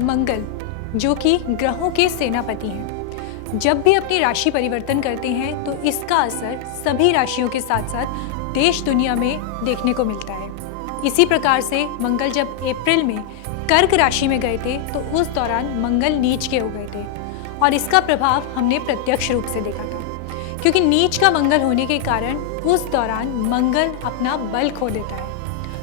मंगल, जो कि ग्रहों के सेनापति हैं, जब भी अपनी राशि परिवर्तन करते हैं तो इसका असर सभी राशियों के साथ साथ देश दुनिया में देखने को मिलता है। इसी प्रकार से मंगल जब अप्रैल में कर्क राशि में गए थे तो उस दौरान मंगल नीच के हो गए थे और इसका प्रभाव हमने प्रत्यक्ष रूप से देखा था, क्योंकि नीच का मंगल होने के कारण उस दौरान मंगल अपना बल खो देता है।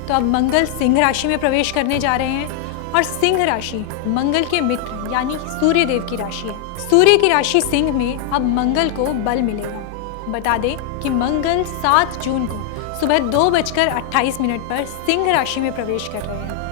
तो अब मंगल सिंह राशि में प्रवेश करने जा रहे हैं और सिंह राशि मंगल के मित्र यानी कि सूर्य देव की राशि है। सूर्य की राशि सिंह में अब मंगल को बल मिलेगा। बता दें कि मंगल 7 जून को सुबह 2:28 पर सिंह राशि में प्रवेश कर रहे हैं।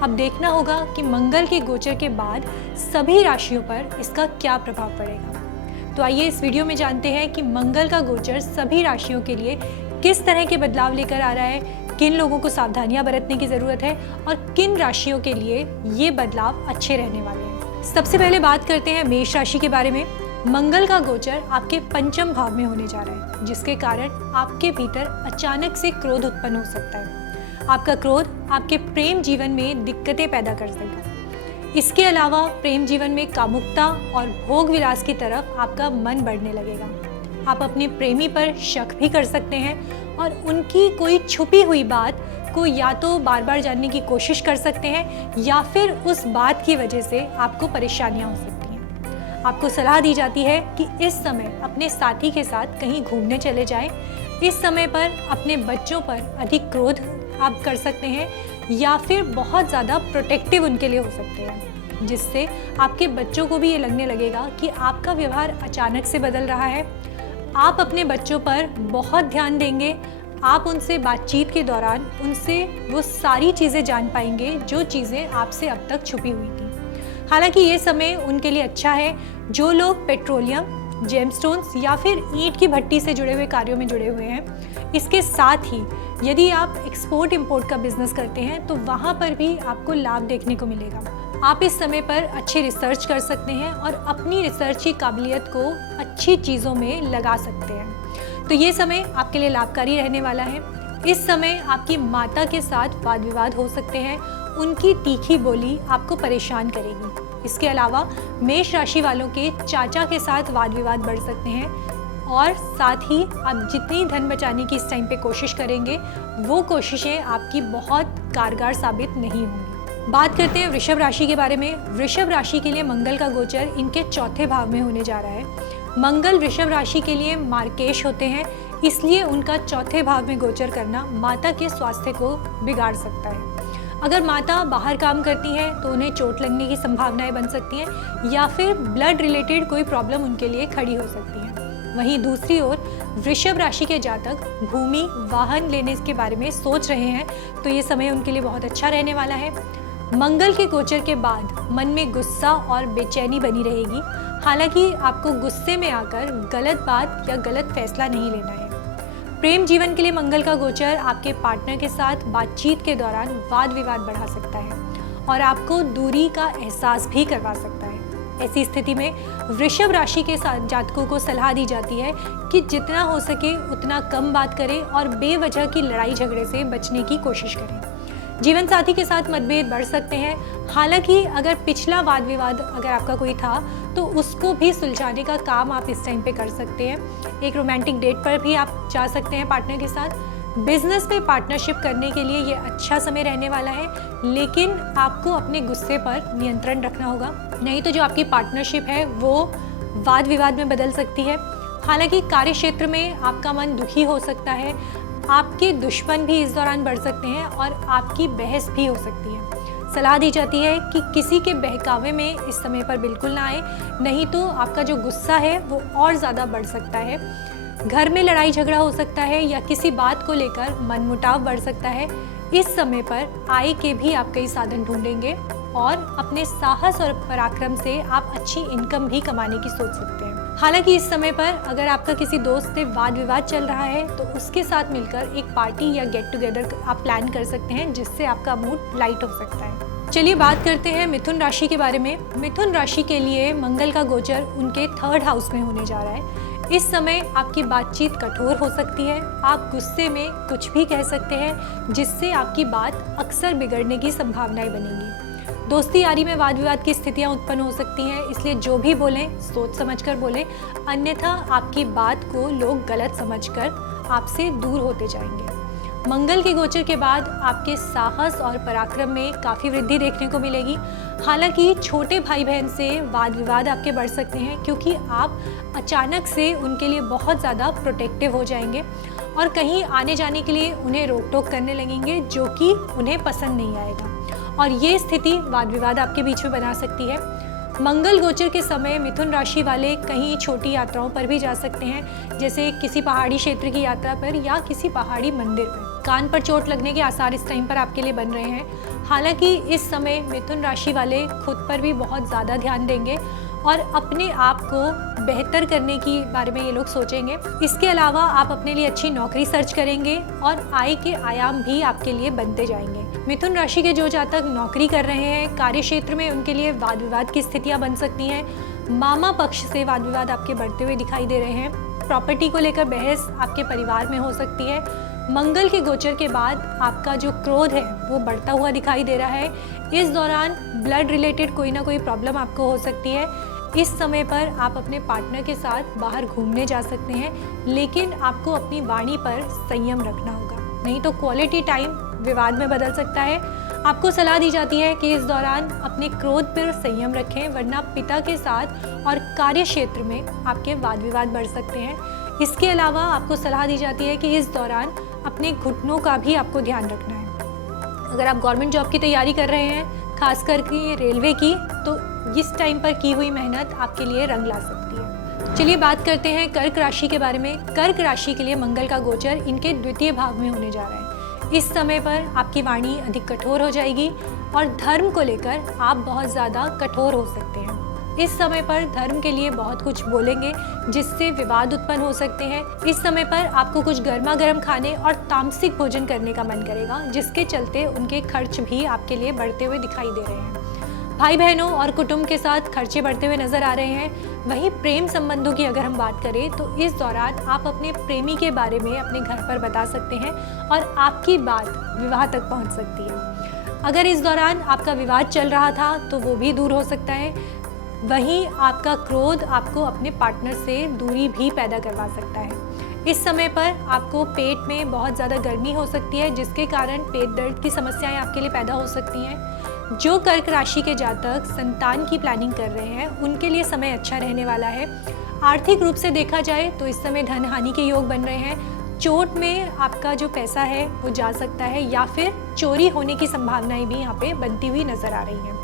अब देखना होगा कि मंगल के गोचर के बाद सभी राशियों पर इसका क्या प्रभाव पड़ेगा। तो आइए इस वीडियो में जानते हैं कि मंगल का गोचर सभी राशियों के लिए किस तरह के बदलाव लेकर आ रहा है, किन लोगों को सावधानियां बरतने की जरूरत है और किन राशियों के लिए ये बदलाव अच्छे रहने वाले हैं। सबसे पहले बात करते हैं मेष राशि के बारे में। मंगल का गोचर आपके पंचम भाव में होने जा रहा है, जिसके कारण आपके भीतर अचानक से क्रोध उत्पन्न हो सकता है। आपका क्रोध आपके प्रेम जीवन में दिक्कतें पैदा कर सकता है। इसके अलावा प्रेम जीवन में कामुकता और भोग विलास की तरफ आपका मन बढ़ने लगेगा। आप अपने प्रेमी पर शक भी कर सकते हैं और उनकी कोई छुपी हुई बात को या तो बार बार जानने की कोशिश कर सकते हैं या फिर उस बात की वजह से आपको परेशानियां हो सकती हैं। आपको सलाह दी जाती है कि इस समय अपने साथी के साथ कहीं घूमने चले जाएं। इस समय पर अपने बच्चों पर अधिक क्रोध आप कर सकते हैं या फिर बहुत ज़्यादा प्रोटेक्टिव उनके लिए हो सकते हैं, जिससे आपके बच्चों को भी ये लगने लगेगा कि आपका व्यवहार अचानक से बदल रहा है। आप अपने बच्चों पर बहुत ध्यान देंगे। आप उनसे बातचीत के दौरान उनसे वो सारी चीज़ें जान पाएंगे जो चीज़ें आपसे अब तक छुपी हुई थी। हालांकि ये समय उनके लिए अच्छा है जो लोग पेट्रोलियम, जेमस्टोन्स या फिर ईंट की भट्टी से जुड़े हुए कार्यों में जुड़े हुए हैं। इसके साथ ही यदि आप एक्सपोर्ट इंपोर्ट का बिजनेस करते हैं तो वहाँ पर भी आपको लाभ देखने को मिलेगा। आप इस समय पर अच्छी रिसर्च कर सकते हैं और अपनी रिसर्च की काबिलियत को अच्छी चीज़ों में लगा सकते हैं। तो ये समय आपके लिए लाभकारी रहने वाला है। इस समय आपकी माता के साथ वाद विवाद हो सकते हैं। उनकी तीखी बोली आपको परेशान करेगी। इसके अलावा मेष राशि वालों के चाचा के साथ वाद विवाद बढ़ सकते हैं और साथ ही आप जितनी धन बचाने की इस टाइम पे कोशिश करेंगे वो कोशिशें आपकी बहुत कारगर साबित नहीं होंगी। बात करते हैं वृषभ राशि के बारे में। वृषभ राशि के लिए मंगल का गोचर इनके चौथे भाव में होने जा रहा है। मंगल वृषभ राशि के लिए मार्केश होते हैं, इसलिए उनका चौथे भाव में गोचर करना माता के स्वास्थ्य को बिगाड़ सकता है। अगर माता बाहर काम करती हैं तो उन्हें चोट लगने की संभावनाएं बन सकती हैं या फिर ब्लड रिलेटेड कोई प्रॉब्लम उनके लिए खड़ी हो सकती है। वहीं दूसरी ओर वृषभ राशि के जातक भूमि, वाहन लेने के बारे में सोच रहे हैं तो ये समय उनके लिए बहुत अच्छा रहने वाला है। मंगल के गोचर के बाद मन में गुस्सा और बेचैनी बनी रहेगी। हालांकि आपको गुस्से में आकर गलत बात या गलत फैसला नहीं लेना है। प्रेम जीवन के लिए मंगल का गोचर आपके पार्टनर के साथ बातचीत के दौरान वाद विवाद बढ़ा सकता है और आपको दूरी का एहसास भी करवा सकता है। ऐसी स्थिति में वृषभ राशि के साथ जातकों को सलाह दी जाती है कि जितना हो सके उतना कम बात करें और बेवजह की लड़ाई झगड़े से बचने की कोशिश करें। जीवन साथी के साथ मतभेद बढ़ सकते हैं। हालांकि अगर पिछला वाद विवाद अगर आपका कोई था तो उसको भी सुलझाने का काम आप इस टाइम पे कर सकते हैं। एक रोमांटिक डेट पर भी आप जा सकते हैं पार्टनर के साथ। बिजनेस में पार्टनरशिप करने के लिए ये अच्छा समय रहने वाला है, लेकिन आपको अपने गुस्से पर नियंत्रण रखना होगा, नहीं तो जो आपकी पार्टनरशिप है वो वाद विवाद में बदल सकती है। हालांकि कार्य क्षेत्र में आपका मन दुखी हो सकता है। आपके दुश्मन भी इस दौरान बढ़ सकते हैं और आपकी बहस भी हो सकती है। सलाह दी जाती है कि किसी के बहकावे में इस समय पर बिल्कुल ना आए, नहीं तो आपका जो गुस्सा है वो और ज़्यादा बढ़ सकता है। घर में लड़ाई झगड़ा हो सकता है या किसी बात को लेकर मनमुटाव बढ़ सकता है। इस समय पर आय के भी आप कई साधन ढूंढेंगे और अपने साहस और पराक्रम से आप अच्छी इनकम भी कमाने की सोच सकते हैं। हालांकि इस समय पर अगर आपका किसी दोस्त से वाद विवाद चल रहा है तो उसके साथ मिलकर एक पार्टी या गेट टुगेदर आप प्लान कर सकते हैं, जिससे आपका मूड लाइट हो सकता है। चलिए बात करते हैं मिथुन राशि के बारे में। मिथुन राशि के लिए मंगल का गोचर उनके 3rd हाउस में होने जा रहा है। इस समय आपकी बातचीत कठोर हो सकती है। आप गुस्से में कुछ भी कह सकते हैं, जिससे आपकी बात अक्सर बिगड़ने की संभावनाएं बनेंगी। दोस्ती यारी में वाद विवाद की स्थितियां उत्पन्न हो सकती हैं, इसलिए जो भी बोलें सोच समझकर बोलें, अन्यथा आपकी बात को लोग गलत समझकर आपसे दूर होते जाएंगे। मंगल के गोचर के बाद आपके साहस और पराक्रम में काफ़ी वृद्धि देखने को मिलेगी। हालांकि छोटे भाई बहन से वाद विवाद आपके बढ़ सकते हैं, क्योंकि आप अचानक से उनके लिए बहुत ज़्यादा प्रोटेक्टिव हो जाएंगे और कहीं आने जाने के लिए उन्हें रोक टोक करने लगेंगे, जो कि उन्हें पसंद नहीं आएगा और ये स्थिति वाद विवाद आपके बीच में बना सकती है। मंगल गोचर के समय मिथुन राशि वाले कहीं छोटी यात्राओं पर भी जा सकते हैं, जैसे किसी पहाड़ी क्षेत्र की यात्रा पर या किसी पहाड़ी मंदिर पर। कान पर चोट लगने के आसार इस टाइम पर आपके लिए बन रहे हैं। हालांकि इस समय मिथुन राशि वाले खुद पर भी बहुत ज़्यादा ध्यान देंगे और अपने आप को बेहतर करने की बारे में ये लोग सोचेंगे। इसके अलावा आप अपने लिए अच्छी नौकरी सर्च करेंगे और आय के आयाम भी आपके लिए बनते जाएंगे। मिथुन राशि के जो जातक नौकरी कर रहे हैं, कार्य क्षेत्र में उनके लिए वाद विवाद की स्थितियां बन सकती हैं। मामा पक्ष से वाद विवाद आपके बढ़ते हुए दिखाई दे रहे हैं। प्रॉपर्टी को लेकर बहस आपके परिवार में हो सकती है। मंगल के गोचर के बाद आपका जो क्रोध है वो बढ़ता हुआ दिखाई दे रहा है। इस दौरान ब्लड रिलेटेड कोई ना कोई प्रॉब्लम आपको हो सकती है। इस समय पर आप अपने पार्टनर के साथ बाहर घूमने जा सकते हैं, लेकिन आपको अपनी वाणी पर संयम रखना होगा, नहीं तो क्वालिटी टाइम विवाद में बदल सकता है। आपको सलाह दी जाती है कि इस दौरान अपने क्रोध पर संयम रखें, वरना पिता के साथ और कार्य क्षेत्र में आपके वाद विवाद बढ़ सकते हैं। इसके अलावा आपको सलाह दी जाती है कि इस दौरान अपने घुटनों का भी आपको ध्यान रखना है। अगर आप गवर्नमेंट जॉब की तैयारी कर रहे हैं, खास करके रेलवे की, तो इस टाइम पर की हुई मेहनत आपके लिए रंग ला सकती है। चलिए बात करते हैं कर्क राशि के बारे में। कर्क राशि के लिए मंगल का गोचर इनके द्वितीय भाव में होने जा रहा है। इस समय पर आपकी वाणी अधिक कठोर हो जाएगी और धर्म को लेकर आप बहुत ज़्यादा कठोर हो सकते हैं। इस समय पर धर्म के लिए बहुत कुछ बोलेंगे, जिससे विवाद उत्पन्न हो सकते हैं। इस समय पर आपको कुछ गर्मा गर्म खाने और तामसिक भोजन करने का मन करेगा, जिसके चलते उनके खर्च भी आपके लिए बढ़ते हुए दिखाई दे रहे हैं। भाई बहनों और कुटुंब के साथ खर्चे बढ़ते हुए नजर आ रहे हैं। वहीं प्रेम संबंधों की अगर हम बात करें, तो इस दौरान आप अपने प्रेमी के बारे में अपने घर पर बता सकते हैं और आपकी बात विवाह तक पहुंच सकती है। अगर इस दौरान आपका विवाद चल रहा था तो वो भी दूर हो सकता है। वहीं आपका क्रोध आपको अपने पार्टनर से दूरी भी पैदा करवा सकता है। इस समय पर आपको पेट में बहुत ज़्यादा गर्मी हो सकती है, जिसके कारण पेट दर्द की समस्याएं आपके लिए पैदा हो सकती हैं। जो कर्क राशि के जातक संतान की प्लानिंग कर रहे हैं, उनके लिए समय अच्छा रहने वाला है। आर्थिक रूप से देखा जाए तो इस समय धन हानि के योग बन रहे हैं। चोट में आपका जो पैसा है वो जा सकता है, या फिर चोरी होने की संभावनाएं भी यहाँ पे बनती हुई नजर आ रही हैं।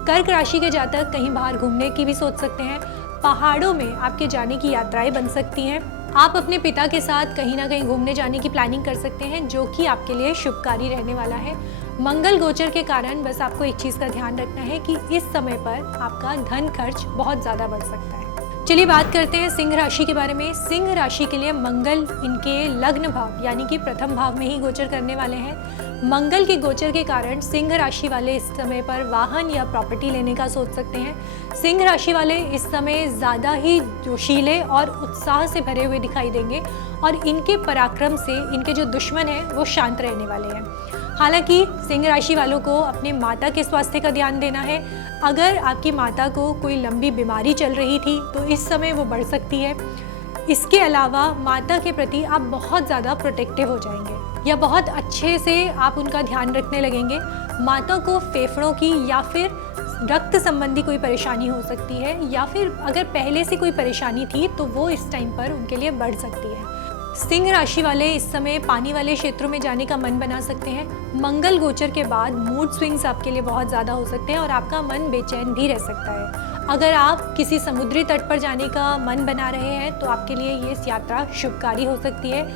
कर्क राशि के जातक कहीं बाहर घूमने की भी सोच सकते हैं। पहाड़ों में आपके जाने की यात्राएं बन सकती हैं। आप अपने पिता के साथ कहीं ना कहीं घूमने जाने की प्लानिंग कर सकते हैं, जो कि आपके लिए शुभकारी रहने वाला है। मंगल गोचर के कारण बस आपको एक चीज़ का ध्यान रखना है कि इस समय पर आपका धन खर्च बहुत ज़्यादा बढ़ सकता है। चलिए बात करते हैं सिंह राशि के बारे में। सिंह राशि के लिए मंगल इनके लग्न भाव यानी कि प्रथम भाव में ही गोचर करने वाले हैं। मंगल के गोचर के कारण सिंह राशि वाले इस समय पर वाहन या प्रॉपर्टी लेने का सोच सकते हैं। सिंह राशि वाले इस समय ज़्यादा ही जोशीले और उत्साह से भरे हुए दिखाई देंगे और इनके पराक्रम से इनके जो दुश्मन हैं वो शांत रहने वाले हैं। हालांकि सिंह राशि वालों को अपने माता के स्वास्थ्य का ध्यान देना है। अगर आपकी माता को कोई लंबी बीमारी चल रही थी तो इस समय वो बढ़ सकती है। इसके अलावा माता के प्रति आप बहुत ज़्यादा प्रोटेक्टिव हो जाएंगे या बहुत अच्छे से आप उनका ध्यान रखने लगेंगे। माता को फेफड़ों की या फिर रक्त संबंधी कोई परेशानी हो सकती है, या फिर अगर पहले से कोई परेशानी थी तो वो इस टाइम पर उनके लिए बढ़ सकती है। सिंह राशि वाले इस समय पानी वाले क्षेत्रों में जाने का मन बना सकते हैं। मंगल गोचर के बाद मूड स्विंग्स आपके लिए बहुत ज़्यादा हो सकते हैं और आपका मन बेचैन भी रह सकता है। अगर आप किसी समुद्री तट पर जाने का मन बना रहे हैं तो आपके लिए ये यात्रा शुभकारी हो सकती है।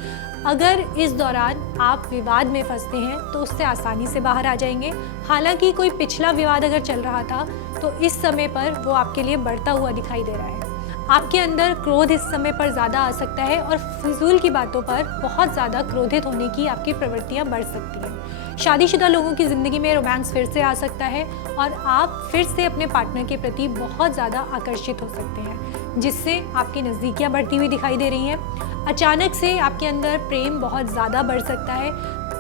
अगर इस दौरान आप विवाद में फंसते हैं तो उससे आसानी से बाहर आ जाएंगे। हालांकि कोई पिछला विवाद अगर चल रहा था तो इस समय पर वो आपके लिए बढ़ता हुआ दिखाई दे रहा है। आपके अंदर क्रोध इस समय पर ज़्यादा आ सकता है और फिजूल की बातों पर बहुत ज़्यादा क्रोधित होने की आपकी प्रवृत्तियाँ बढ़ सकती हैं। शादीशुदा लोगों की ज़िंदगी में रोमांस फिर से आ सकता है और आप फिर से अपने पार्टनर के प्रति बहुत ज़्यादा आकर्षित हो सकते हैं, जिससे आपकी नज़दीकियाँ बढ़ती हुई दिखाई दे रही हैं। अचानक से आपके अंदर प्रेम बहुत ज़्यादा बढ़ सकता है।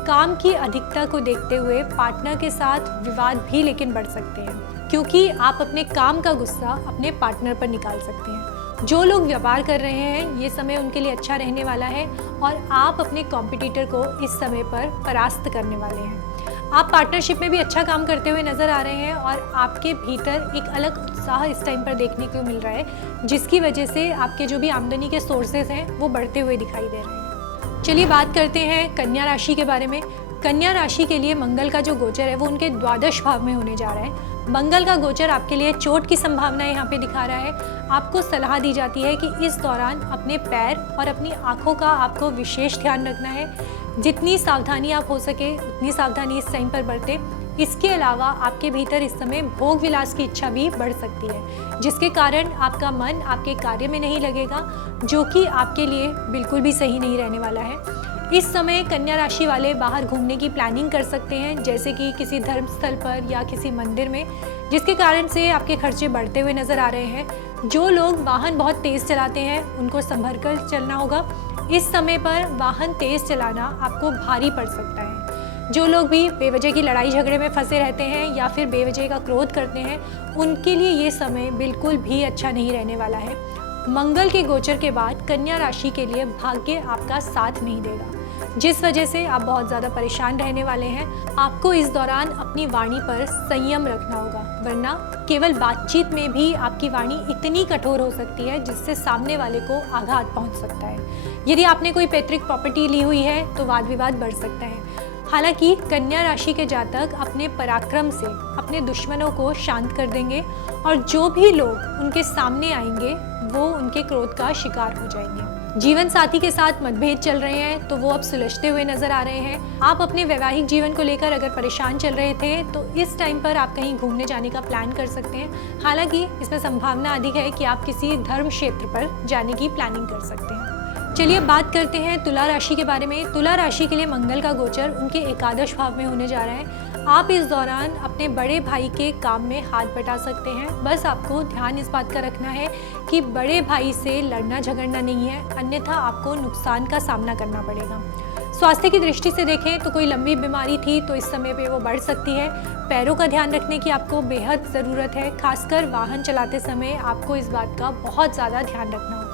काम की अधिकता को देखते हुए पार्टनर के साथ विवाद भी लेकिन बढ़ सकते हैं, क्योंकि आप अपने काम का गुस्सा अपने पार्टनर पर निकाल सकते हैं। जो लोग व्यापार कर रहे हैं, ये समय उनके लिए अच्छा रहने वाला है और आप अपने कॉम्पिटिटर को इस समय पर परास्त करने वाले हैं। आप पार्टनरशिप में भी अच्छा काम करते हुए नजर आ रहे हैं और आपके भीतर एक अलग उत्साह इस टाइम पर देखने को मिल रहा है, जिसकी वजह से आपके जो भी आमदनी के सोर्सेज हैं वो बढ़ते हुए दिखाई दे रहे हैं। चलिए बात करते हैं कन्या राशि के बारे में। कन्या राशि के लिए मंगल का जो गोचर है वो उनके द्वादश भाव में होने जा रहा है। मंगल का गोचर आपके लिए चोट की संभावना यहाँ पे दिखा रहा है। आपको सलाह दी जाती है कि इस दौरान अपने पैर और अपनी आंखों का आपको विशेष ध्यान रखना है। जितनी सावधानी आप हो सके उतनी सावधानी इस टाइम पर बरतें। इसके अलावा आपके भीतर इस समय भोग विलास की इच्छा भी बढ़ सकती है, जिसके कारण आपका मन आपके कार्य में नहीं लगेगा, जो कि आपके लिए बिल्कुल भी सही नहीं रहने वाला है। इस समय कन्या राशि वाले बाहर घूमने की प्लानिंग कर सकते हैं, जैसे कि किसी धर्म स्थल पर या किसी मंदिर में, जिसके कारण से आपके खर्चे बढ़ते हुए नजर आ रहे हैं। जो लोग वाहन बहुत तेज चलाते हैं उनको संभल कर चलना होगा। इस समय पर वाहन तेज चलाना आपको भारी पड़ सकता है। जो लोग भी बेवजह की लड़ाई झगड़े में फंसे रहते हैं या फिर बेवजह का क्रोध करते हैं, उनके लिए ये समय बिल्कुल भी अच्छा नहीं रहने वाला है। मंगल के गोचर के बाद कन्या राशि के लिए भाग्य आपका साथ नहीं देगा, जिस वजह से आप बहुत ज़्यादा परेशान रहने वाले हैं। आपको इस दौरान अपनी वाणी पर संयम रखना होगा, वरना केवल बातचीत में भी आपकी वाणी इतनी कठोर हो सकती है जिससे सामने वाले को आघात पहुंच सकता है। यदि आपने कोई पैतृक प्रॉपर्टी ली हुई है तो वाद विवाद बढ़ सकता है। हालांकि कन्या राशि के जातक अपने पराक्रम से अपने दुश्मनों को शांत कर देंगे और जो भी लोग उनके सामने आएंगे वो उनके क्रोध का शिकार हो जाएंगे। जीवन साथी के साथ मतभेद चल रहे हैं तो वो अब सुलझते हुए नजर आ रहे हैं। आप अपने वैवाहिक जीवन को लेकर अगर परेशान चल रहे थे तो इस टाइम पर आप कहीं घूमने जाने का प्लान कर सकते हैं। हालांकि इसमें संभावना अधिक है कि आप किसी धर्म क्षेत्र पर जाने की प्लानिंग कर सकते हैं। चलिए बात करते हैं तुला राशि के बारे में। तुला राशि के लिए मंगल का गोचर उनके एकादश भाव में होने जा रहा है। आप इस दौरान अपने बड़े भाई के काम में हाथ बटा सकते हैं। बस आपको ध्यान इस बात का रखना है कि बड़े भाई से लड़ना झगड़ना नहीं है, अन्यथा आपको नुकसान का सामना करना पड़ेगा। स्वास्थ्य की दृष्टि से देखें तो कोई लंबी बीमारी थी तो इस समय पे वो बढ़ सकती है। पैरों का ध्यान रखने की आपको बेहद ज़रूरत है। खासकर वाहन चलाते समय आपको इस बात का बहुत ज़्यादा ध्यान रखना होगा।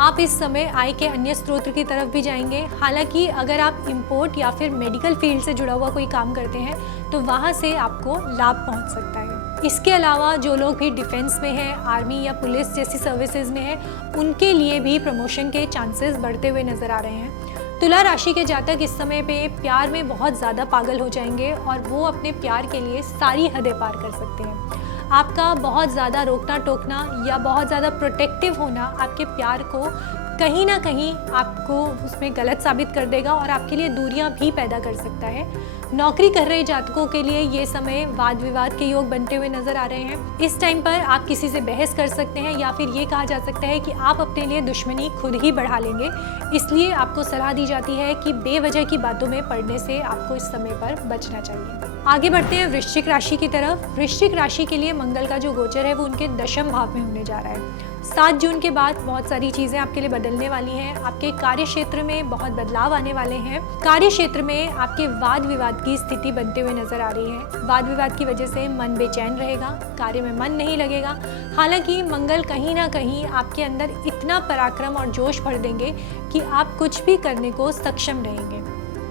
आप इस समय आय के अन्य स्रोत की तरफ भी जाएंगे। हालांकि अगर आप इंपोर्ट या फिर मेडिकल फील्ड से जुड़ा हुआ कोई काम करते हैं तो वहां से आपको लाभ पहुंच सकता है। इसके अलावा जो लोग भी डिफेंस में हैं, आर्मी या पुलिस जैसी सर्विसेज में हैं, उनके लिए भी प्रमोशन के चांसेस बढ़ते हुए नजर आ रहे हैं। तुला राशि के जातक इस समय पे प्यार में बहुत ज़्यादा पागल हो जाएंगे और वो अपने प्यार के लिए सारी हदें पार कर सकते हैं। आपका बहुत ज़्यादा रोकना टोकना या बहुत ज़्यादा प्रोटेक्टिव होना आपके प्यार को कहीं ना कहीं आपको उसमें गलत साबित कर देगा और आपके लिए दूरियां भी पैदा कर सकता है। नौकरी कर रहे जातकों के लिए ये समय वाद विवाद के योग बनते हुए नजर आ रहे हैं। इस टाइम पर आप किसी से बहस कर सकते हैं या फिर ये कहा जा सकता है कि आप अपने लिए दुश्मनी खुद ही बढ़ा लेंगे। इसलिए आपको सलाह दी जाती है कि बेवजह की बातों में पड़ने से आपको इस समय पर बचना चाहिए। आगे बढ़ते हैं वृश्चिक राशि की तरफ। वृश्चिक राशि के लिए मंगल का जो गोचर है वो उनके दशम भाव में होने जा रहा है। 7 जून के बाद बहुत सारी चीज़ें आपके लिए बदलने वाली हैं। आपके कार्य क्षेत्र में बहुत बदलाव आने वाले हैं। कार्य क्षेत्र में आपके वाद विवाद की स्थिति बनते हुए नजर आ रही है। वाद विवाद की वजह से मन बेचैन रहेगा, कार्य में मन नहीं लगेगा। हालांकि मंगल कहीं ना कहीं आपके अंदर इतना पराक्रम और जोश भर देंगे कि आप कुछ भी करने को सक्षम रहेंगे।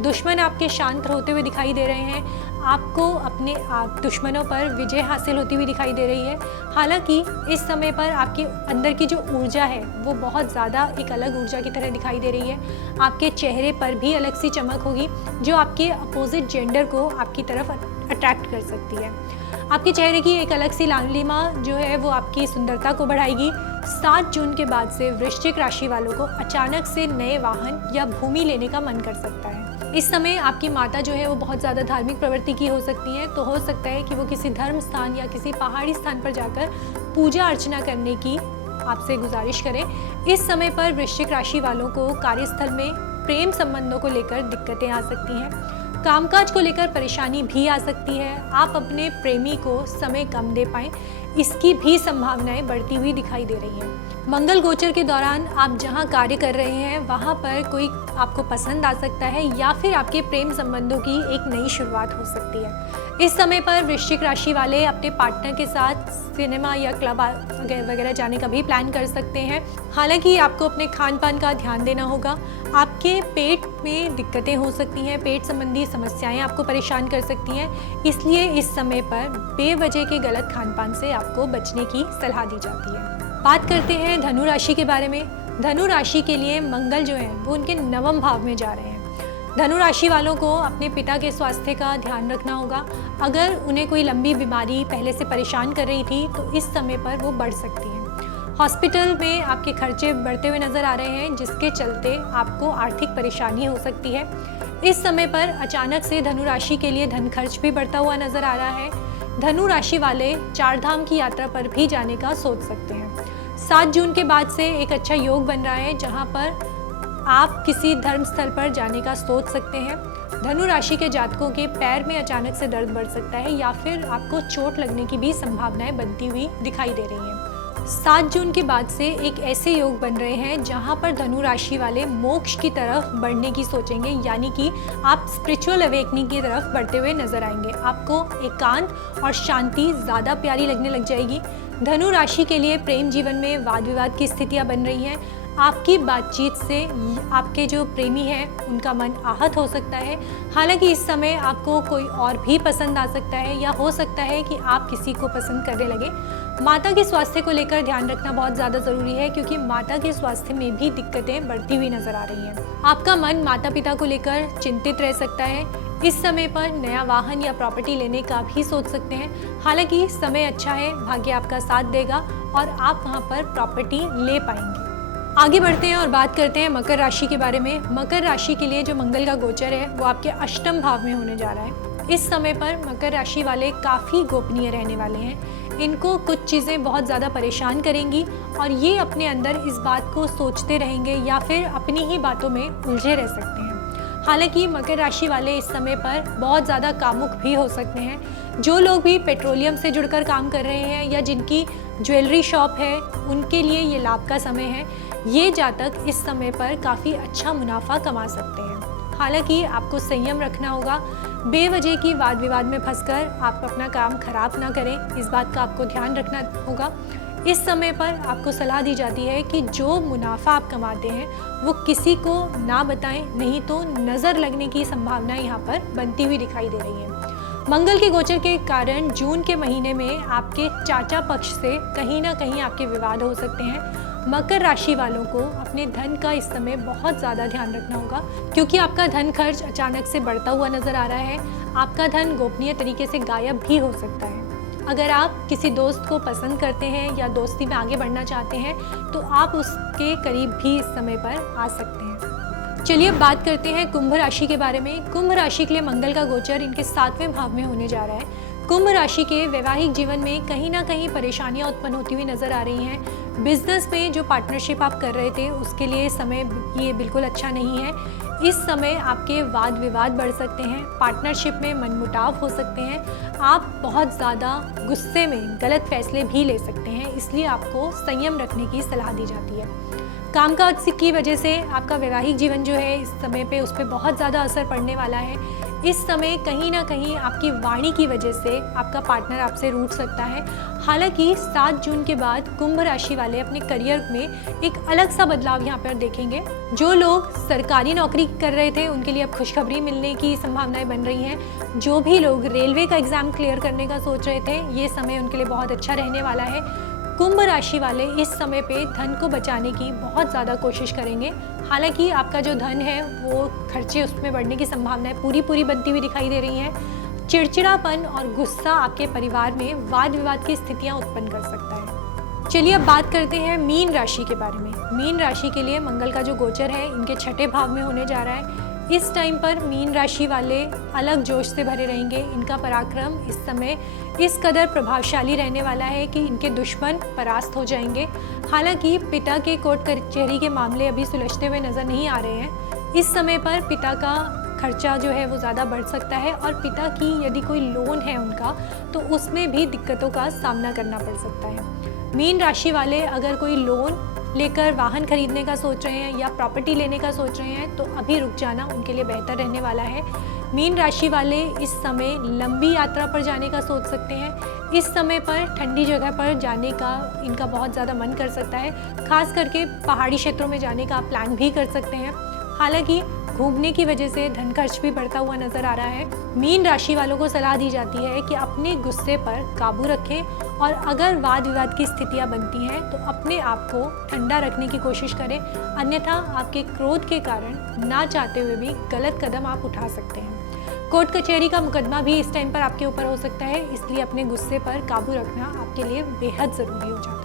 दुश्मन आपके शांत होते हुए दिखाई दे रहे हैं। आपको अपने आप दुश्मनों पर विजय हासिल होती हुई दिखाई दे रही है। हालांकि इस समय पर आपके अंदर की जो ऊर्जा है वो बहुत ज़्यादा एक अलग ऊर्जा की तरह दिखाई दे रही है। आपके चेहरे पर भी अलग सी चमक होगी जो आपके अपोजिट जेंडर को आपकी तरफ अट्रैक्ट कर सकती है। आपके चेहरे की एक अलग सी लालिमा जो है वो आपकी सुंदरता को बढ़ाएगी। 7 जून के बाद से वृश्चिक राशि वालों को अचानक से नए वाहन या भूमि लेने का मन कर सकता है। इस समय आपकी माता जो है वो बहुत ज़्यादा धार्मिक प्रवृत्ति की हो सकती है, तो हो सकता है कि वो किसी धर्म स्थान या किसी पहाड़ी स्थान पर जाकर पूजा अर्चना करने की आपसे गुजारिश करें। इस समय पर वृश्चिक राशि वालों को कार्यस्थल में प्रेम संबंधों को लेकर दिक्कतें आ सकती हैं। कामकाज को लेकर परेशानी भी आ सकती है। आप अपने प्रेमी को समय कम दे पाएं। इसकी भी संभावनाएं बढ़ती हुई दिखाई दे रही हैं। मंगल गोचर के दौरान आप जहां कार्य कर रहे हैं वहां पर कोई आपको पसंद आ सकता है या फिर आपके प्रेम संबंधों की एक नई शुरुआत हो सकती है। इस समय पर वृश्चिक राशि वाले अपने पार्टनर के साथ सिनेमा या क्लब वगैरह जाने का भी प्लान कर सकते हैं। हालांकि आपको अपने खान पान का ध्यान देना होगा। आपके पेट में दिक्कतें हो सकती हैं, पेट संबंधी समस्याएं आपको परेशान कर सकती हैं, इसलिए इस समय पर बेवजह के गलत खान पान से आपको बचने की सलाह दी जाती है। बात करते हैं धनु राशि के बारे में। धनु राशि के लिए मंगल जो है वो उनके नवम भाव में जा रहे हैं। धनु राशि वालों को अपने पिता के स्वास्थ्य का ध्यान रखना होगा। अगर उन्हें कोई लंबी बीमारी पहले से परेशान कर रही थी तो इस समय पर वो बढ़ सकती है। हॉस्पिटल में आपके खर्चे बढ़ते हुए नजर आ रहे हैं, जिसके चलते आपको आर्थिक परेशानी हो सकती है। इस समय पर अचानक से धनु राशि के लिए धन खर्च भी बढ़ता हुआ नजर आ रहा है। धनु राशि वाले 4 धाम की यात्रा पर भी जाने का सोच सकते हैं। 7 जून के बाद से एक अच्छा योग बन रहा है जहां पर आप किसी धर्म स्थल पर जाने का सोच सकते हैं। धनु राशि के जातकों के पैर में अचानक से दर्द बढ़ सकता है या फिर आपको चोट लगने की भी संभावनाएं बनती हुई दिखाई दे रही हैं। 7 जून के बाद से एक ऐसे योग बन रहे हैं जहां पर धनु राशि वाले मोक्ष की तरफ बढ़ने की सोचेंगे, यानी कि आप स्पिरिचुअल अवेकनिंग की तरफ बढ़ते हुए नजर आएंगे। आपको एकांत और शांति ज़्यादा प्यारी लगने लग जाएगी। धनु राशि के लिए प्रेम जीवन में वाद विवाद की स्थितियां बन रही हैं। आपकी बातचीत से आपके जो प्रेमी हैं उनका मन आहत हो सकता है। हालांकि इस समय आपको कोई और भी पसंद आ सकता है या हो सकता है कि आप किसी को पसंद करने लगे। माता के स्वास्थ्य को लेकर ध्यान रखना बहुत ज़्यादा ज़रूरी है, क्योंकि माता के स्वास्थ्य में भी दिक्कतें बढ़ती हुई नजर आ रही हैं। आपका मन माता पिता को लेकर चिंतित रह सकता है। इस समय पर नया वाहन या प्रॉपर्टी लेने का भी सोच सकते हैं। हालांकि समय अच्छा है, भाग्य आपका साथ देगा और आप वहां पर प्रॉपर्टी ले पाएंगे। आगे बढ़ते हैं और बात करते हैं मकर राशि के बारे में। मकर राशि के लिए जो मंगल का गोचर है वो आपके अष्टम भाव में होने जा रहा है। इस समय पर मकर राशि वाले काफ़ी गोपनीय रहने वाले हैं। इनको कुछ चीज़ें बहुत ज़्यादा परेशान करेंगी और ये अपने अंदर इस बात को सोचते रहेंगे या फिर अपनी ही बातों में उलझे रह सकते हैं। हालांकि मकर राशि वाले इस समय पर बहुत ज़्यादा कामुक भी हो सकते हैं। जो लोग भी पेट्रोलियम से जुड़कर काम कर रहे हैं या जिनकी ज्वेलरी शॉप है, उनके लिए ये लाभ का समय है। ये जातक इस समय पर काफ़ी अच्छा मुनाफा कमा सकते हैं। हालांकि आपको संयम रखना होगा। बेवजह की वाद विवाद में फंसकर आप अपना काम खराब ना करें, इस बात का आपको ध्यान रखना होगा। इस समय पर आपको सलाह दी जाती है कि जो मुनाफा आप कमाते हैं वो किसी को ना बताएं, नहीं तो नज़र लगने की संभावना यहाँ पर बनती हुई दिखाई दे रही है। मंगल के गोचर के कारण जून के महीने में आपके चाचा पक्ष से कहीं ना कहीं आपके विवाद हो सकते हैं। मकर राशि वालों को अपने धन का इस समय बहुत ज़्यादा ध्यान रखना होगा, क्योंकि आपका धन खर्च अचानक से बढ़ता हुआ नज़र आ रहा है। आपका धन गोपनीय तरीके से गायब भी हो सकता है। अगर आप किसी दोस्त को पसंद करते हैं या दोस्ती में आगे बढ़ना चाहते हैं तो आप उसके करीब भी इस समय पर आ सकते हैं। चलिए अब बात करते हैं कुंभ राशि के बारे में। कुंभ राशि के लिए मंगल का गोचर इनके 7वें भाव में होने जा रहा है। कुंभ राशि के वैवाहिक जीवन में कहीं ना कहीं परेशानियां उत्पन्न होती हुई नजर आ रही हैं। बिजनेस में जो पार्टनरशिप आप कर रहे थे उसके लिए समय ये बिल्कुल अच्छा नहीं है। इस समय आपके वाद विवाद बढ़ सकते हैं, पार्टनरशिप में मनमुटाव हो सकते हैं, आप बहुत ज़्यादा गुस्से में गलत फैसले भी ले सकते हैं, इसलिए आपको संयम रखने की सलाह दी जाती है। कामकाज की वजह से आपका वैवाहिक जीवन जो है इस समय पे उस पर बहुत ज़्यादा असर पड़ने वाला है। इस समय कहीं ना कहीं आपकी वाणी की वजह से आपका पार्टनर आपसे रूठ सकता है। हालांकि 7 जून के बाद कुंभ राशि वाले अपने करियर में एक अलग सा बदलाव यहाँ पर देखेंगे। जो लोग सरकारी नौकरी कर रहे थे उनके लिए अब खुशखबरी मिलने की संभावनाएं बन रही हैं। जो भी लोग रेलवे का एग्ज़ाम क्लियर करने का सोच रहे थे, ये समय उनके लिए बहुत अच्छा रहने वाला है। कुंभ राशि वाले इस समय पे धन को बचाने की बहुत ज़्यादा कोशिश करेंगे। हालांकि आपका जो धन है वो खर्चे उसमें बढ़ने की संभावनाएं पूरी बनती हुई दिखाई दे रही हैं। चिड़चिड़ापन और गुस्सा आपके परिवार में वाद विवाद की स्थितियां उत्पन्न कर सकता है। चलिए अब बात करते हैं मीन राशि के बारे में। मीन राशि के लिए मंगल का जो गोचर है इनके 6ठे भाव में होने जा रहा है। इस टाइम पर मीन राशि वाले अलग जोश से भरे रहेंगे। इनका पराक्रम इस समय इस कदर प्रभावशाली रहने वाला है कि इनके दुश्मन परास्त हो जाएंगे। हालांकि पिता के कोर्ट कचहरी के मामले अभी सुलझते हुए नजर नहीं आ रहे हैं। इस समय पर पिता का खर्चा जो है वो ज़्यादा बढ़ सकता है और पिता की यदि कोई लोन है उनका तो उसमें भी दिक्कतों का सामना करना पड़ सकता है। मीन राशि वाले अगर कोई लोन लेकर वाहन खरीदने का सोच रहे हैं या प्रॉपर्टी लेने का सोच रहे हैं तो अभी रुक जाना उनके लिए बेहतर रहने वाला है। मीन राशि वाले इस समय लंबी यात्रा पर जाने का सोच सकते हैं। इस समय पर ठंडी जगह पर जाने का इनका बहुत ज़्यादा मन कर सकता है, खास करके पहाड़ी क्षेत्रों में जाने का प्लान भी कर सकते हैं। हालांकि घूमने की वजह से धन खर्च भी बढ़ता हुआ नजर आ रहा है। मीन राशि वालों को सलाह दी जाती है कि अपने गुस्से पर काबू रखें और अगर वाद विवाद की स्थितियां बनती हैं तो अपने आप को ठंडा रखने की कोशिश करें, अन्यथा आपके क्रोध के कारण ना चाहते हुए भी गलत कदम आप उठा सकते हैं। कोर्ट कचहरी का मुकदमा भी इस टाइम पर आपके ऊपर हो सकता है, इसलिए अपने गुस्से पर काबू रखना आपके लिए बेहद ज़रूरी हो जाता है।